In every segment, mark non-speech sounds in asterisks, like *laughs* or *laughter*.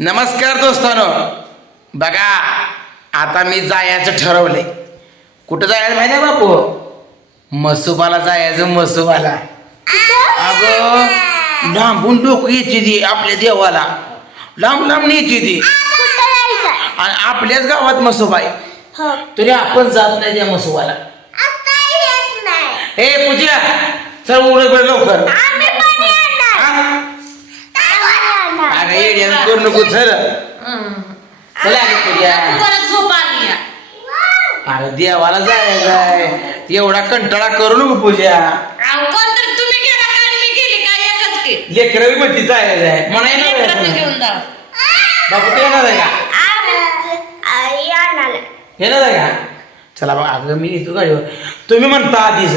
नमस्कार दोस्तानो. बघा आता मी जायचं ठरवलंय. कुठं जायचं माहिती आहे बापू? मसुबाला जायचं मसुबाला. अगं लांबून लोक येते ती आपल्या देवाला. लांब लांब येते ती. आणि आपल्याच गावात मसोबा आहे हो. तरी आपण जात नाही त्या मसोबाला. आता येत नाही. ए पूजा चल उघड लवकर. आम्ही येणार. अगं येड्या करू नको चल चला अगं पूजा परत झोप आली या. अरे देवाला जायचं आहे एवढा कंटाळा करू नको पूजा. अहो, कोणतरी तुम्ही गेला काय मी गेली काय एकच की? लेकरं बी म्हणते जायचं आहे म्हणायला लेकराचं जायचं. घेऊन जा. बापू तू येणार आहे का? येणार. आहे चला बघ अगं मी येतो गाडीवर. तुम्ही म्हणता आधीच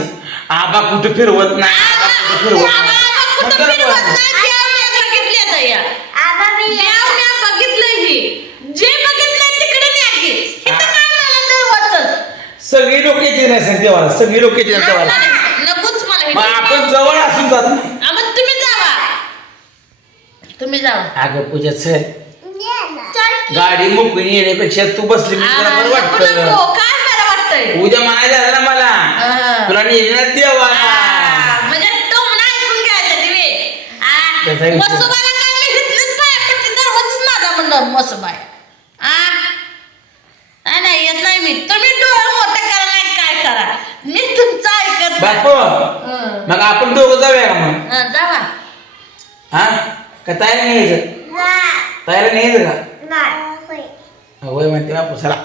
आबा कुठं फिरवत नाही आबा कुठं फिरवत नाही फिरवत बरं. नाही, त्या लेकरं घेतली आता या. आम्ही बी म्याव म्याव बघितलंय ही. जे बघितलंय तिकडे न्या की. इथं काय मला दरवाजच. सगळी लोक येते नाही सांग देवाला सगळी लोक येते देवाला नकोच मला हे. मग आपण जवळ असून जात हा, मग तुम्ही जावा तुम्ही जावा अगं पूजा. चल. गाडी मोकळी येण्यापेक्षा तू बसली मी तुला बरं नको, वाटतं नको. काय वाटतंय उद्या म्हणायचं झालं ना मला हा. तुला नेण्यात देवाला आ, म्हणजे टोमणा ऐकून घ्यायचं दिवे आ, त्याचा विचार. मसुबाला काय मी घेतलंच पाय पण ते दरवाजच माझा म्हणलं मसुबाय आ नाही, नाही येत नाही मी तुम्ही डोळे मोठे करा नाही काय करा मी तुमचं ऐकत नाही. बापू हं. मग आपण दोघं जाऊया का मग हं, जावा हा का तयारी नाही यायचं नाही. तयारी नाही यायचं का नाही. होय. म्हणते बापू चला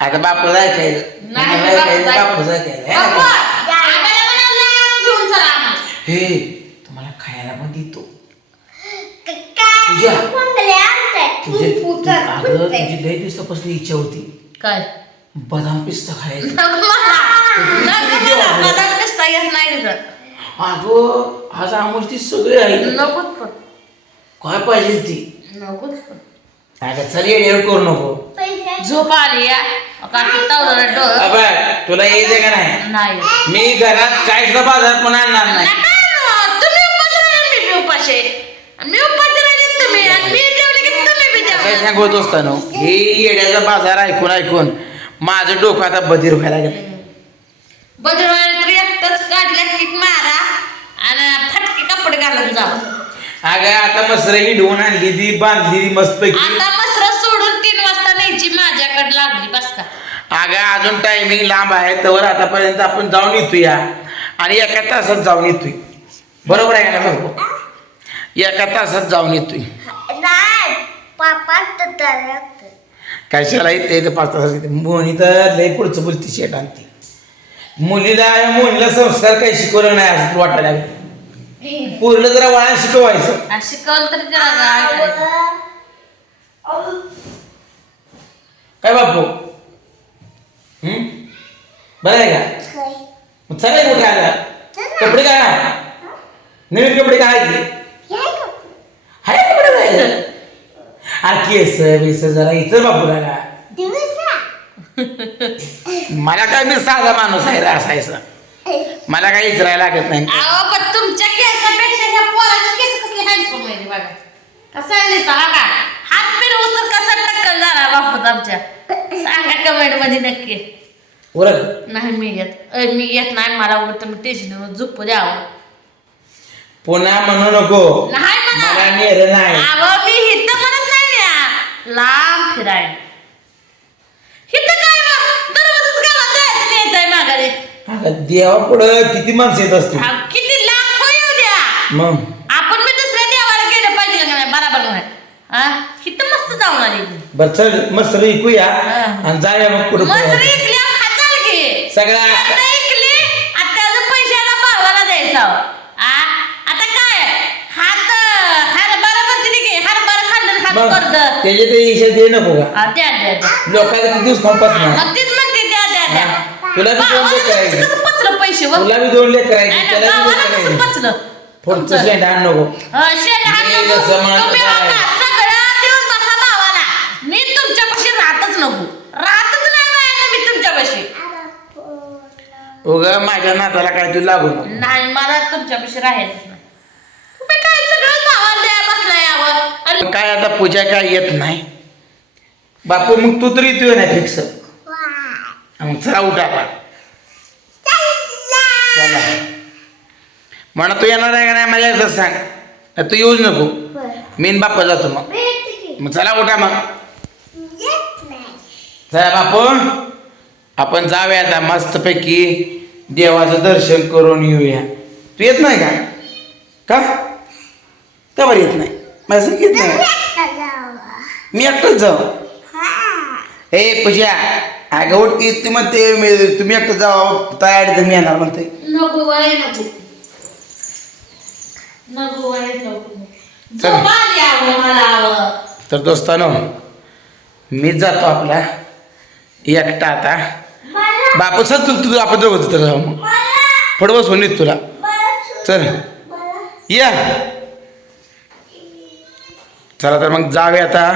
आता बापू जायचंय नाही, मला बापू जायचंय, जायचं. बापू. है बापू, ना? आम्हाला म्हणा लांब घेऊन चला आम्हाला. हे तुम्हाला खायला पण देतो? तुझे तू तू- पुतर, अगं. तुझी लई दिवसापासून इच्छा होती काय बदाम पिस्ता खायचं नको मला. नको मला. बदाम पिस्ता येत नाही तिथं. अगं आज आमची सगळे आहे नकोच पण. काय पाहिजे ती? नकोच पण. अगं चल येड्यावर करू नको. पैसे झोप आली या. डोळं. अबे तुला यायचं का नाही? नाही. मी घरात काय सुद्धा बाजार पण आणणार नाही. नका ना, तुम्ही उपास राहिले मी बी उपाशी. मी उपाशी राहिले तुम्ही. आणि मी जेवले की तुम्ही बी काय जेवले सांगत असताना हे येड्याचा बाजार ऐकून ऐकून माझं डोकं आता बधीर व्हायला गेलं बदलवायला तर एकटंच काढल्या मारा. आणि फटके कपडे घालून जा. अगं आता मसर हिंडवून आणली ती बांधली ती मस्तपैकी आता मसर सोडून तीन वाजता न्यायची माझ्याकडे लागली बस का अगं अजून टायमिंग लांब आहे तर आतापर्यंत आपण जाऊन येतोया. आणि एका तासात जाऊन येतोय. बरोबर आहे का बरोबर एका तासात जाऊन येतोय. नाही पापा तर लागतं. कशाला येते पाच तासात येते मोनी तर लई पुढचं बोलती शेट आणते. मुलीला मुलीला संस्कार काही शिकवलं नाही असं वाटायला लागलं. पूर्ण जरा वळण शिकवायचं. शिकवलं तरी जरा गाळ करायचं. काय बापू हम्म बरं आहे का. मग चालेल कुठे आला? कपडे काय? नवीन कपडे काय हे का? हाय कपडे जायचं अरे केस बेस जरा इतर बापू लागा दिवसा. *laughs* मला काय मी साधा माणूस आहे रे असायचं. मला काही इचरायला लागत नाही. अहो पण तुमच्या केसापेक्षा ह्या पोराची केस कसली हँडसम आहे बघा कसं आहे लिहिता बघा हात फिरवून तर कसा टक्कल झाला बापूत आमच्या? सांगा कमेंटमध्ये नक्की. उरक नाही मी येत. अय, मी येत नाही मला उगाच तुम्ही टेन्शन झोपू द्यावं. पुन्हा म्हणू नको. नाही मला म्हणा नेर नाही. अहो मी हिथं म्हणत नाही. लांब फिराय. हिथं काय मग? दररोजच गावात जायचं न्यायचंय माघारी. अगं देवा पुढं किती माणसं येत असतील? हा, किती लाख येऊ द्या. मग आपण मी दुसऱ्या देवाला गेलं पाहिजे का नाही बराबर नाही हा? इथं मस्त जाऊन आली ती. बर चल मस्त ऐकूया. आणि जाऊया मग पुढे मसरी सगळ्या- आता इकली आणि त्याचं पैशाला भावाला द्यायचा. आ? आता काय? हात हरभरा म्हणते की हरभरा खाल्लं हात मग करत त्याचे ते इशा दे नको का? द्या द्या द्या. लोकांना किती दिवस खाऊन नाही मग तीच म्हणते द्या द्या द्या. तुला बी दोन भावाला लेकरं आहेत. कसं पचलं पैसे व? तुला बी दोन लेकर नाही आहे ना, त्याला बी भावाला लेकर कसं आहे पचलं? पुढचं तुमचं. स्लॅन्ड आण नको. हं, शेण म्हणत तुम्ही होता. बघा, सगळं देऊन बसा भावाला मी तुमच्यापाशी राहतच नको राहतच नाही बायांना मी तुमच्यापाशी उग माझ्या नाताला काय तू लागू नको. नाही मला तुमच्यापाशी राहायचंच नाही. तुम्ही काय सगळं द्या यावर? काय आता पूजा काय येत नाही? बापू मग तू तरी येतोय नाही फिक्स मग चला उठा चला. म्हणा तू येणार आहे का नाही माझ्या एकदा सांग. नाही, तू येऊच नको. मी न बाप्पा जातो मग. मग चला उठा मग. चला बापू आपण जाऊया आता मस्तपैकी देवाचं दर्शन करून येऊया. तू येत नाही का? का? का बरं येत नाही? माझं संग येत नाही. मी एकटंच जाऊ? हे. पूजा अगं उठ की ती म्हणते मी- तुम्ही एकटं जाऊ. तयारी तर मी येणार म्हणते. नको वय नको. नको वय नको. चल. झोप आली आवं मला आवं तर दोस्तानो मीच जातो आपला. एकटा आता. बाप चल तू तुझं आपण दोघं तर जाऊ मग येत तुला. चल. या. चला तर मग जावे आता.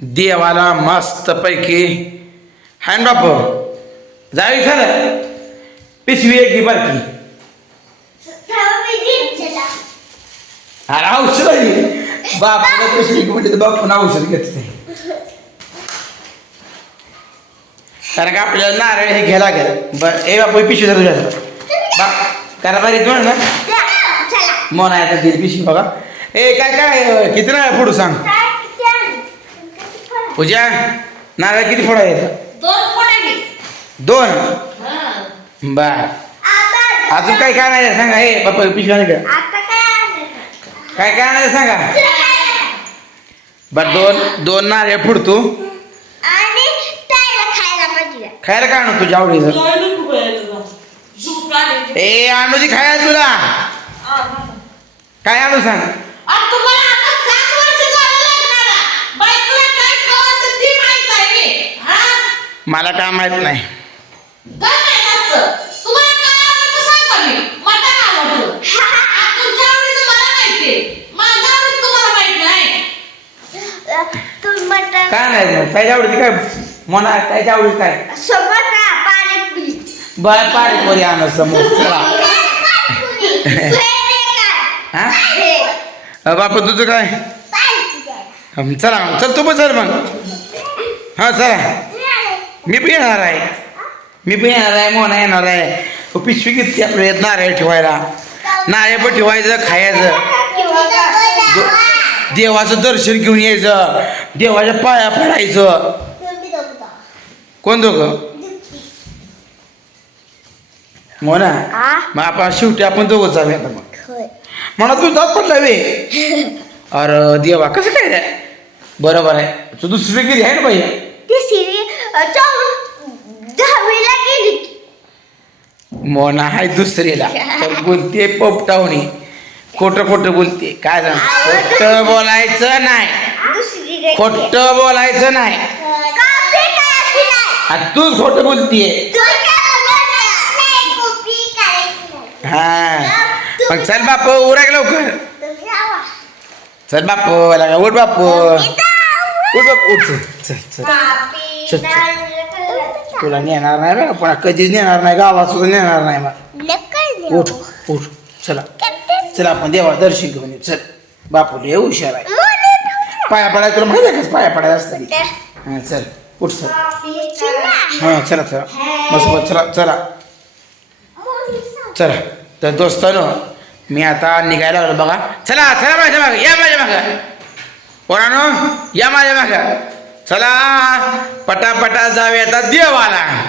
देवाला मस्त पैकी हाय ना जावे जावी खरं. पिशवी एक बारकी अरे औषध आहे बापूला पिशवी घे म्हणजे बापून औषध नाही कारण का आपल्याला नारळ हे घ्यायला लागेल. बर ए बापू ही पिशवी धरू बा करा बरी दोन ना मन आहे आता दिली पिशवी बघा. ए काय काय किती नारळ फोडू सांग? पूजा नारळ किती फोडा येतं? दोन हं. बर. अजून काय काय नाही सांगा? हे बापा पिशवी काय काय काय नाही सांगा? बर दोन दोन नारळ फोडतो आणि त्याला खायला पाहिजे खायला काय आणू तुझ्या आवडीचं. ए आणूची खायला तुला आ, हा. काय आणू सांग आता तुम्हाला आता सात वर्ष झालं लग्नाला. बायकोला काय खावं ते माहीत आहे. हा? मला काय माहीत नाही काय आवडतं आवडतं. नाही. तू मटण काय नाही मग त्याच्या आवडीची काय मना त्याच्या आवडीची काय बाय पाणीपुरी आणू समोर? चला. *laughs* बापू तुझं काय? चला. चल तू चल मग. हा चला. मी पण येणार आहे. मी पण येणार आहे मोना येणार आहे. पिशवी घेतली आपल्या येत नारळ ठेवायला. नारळ पण ठेवायचं खायचं. देवाचं दर्शन घेऊन यायचं. देवाच्या पाया पडायचं. कोण दोघं? मोना आ? मग आपण शेवटी आपण दोघं जाऊया आता मग. म्हणा तू जात पडला वे. *laughs* अरे देवा कसं काय रे? बरोबर आहे. तू दुसरी गेली आहे ना बाई ती सिरी दहावीला गेली. मोना हाय दुसरीला. तर बोलते पोपटावणी. खोटं खोटं बोलते. काय झालं? खोटं बोलायचं नाही. खोटं बोलायचं नाही. आणि तू खोटं बोलतीये. हा. मग चल बापू उरक लवकर. चल बापू लागा उठ बापू. उठ बापू उठ. चल चल चल. चल तुला नेणार नाही बघा पण कधीच नेणार नाही गावात सुद्धा नेणार नाही मग. उठ उठ. चला. चला आपण देवा दर्शन घेऊन येऊ. चल. बापू लय हुशार आहे. पाया पडायला तुला माहिती आहे का? पाया पडायला असतं हां चल. उठ चल. हा चला चला. मस्त चला चला. चला. तर दोस्तानो मी आता निघायला लागलो बघा. चला चला माझ्या मागं या माझ्या मागं. पोरानो या माझ्या मागं. चला पटापटा जाऊया आता देवाला.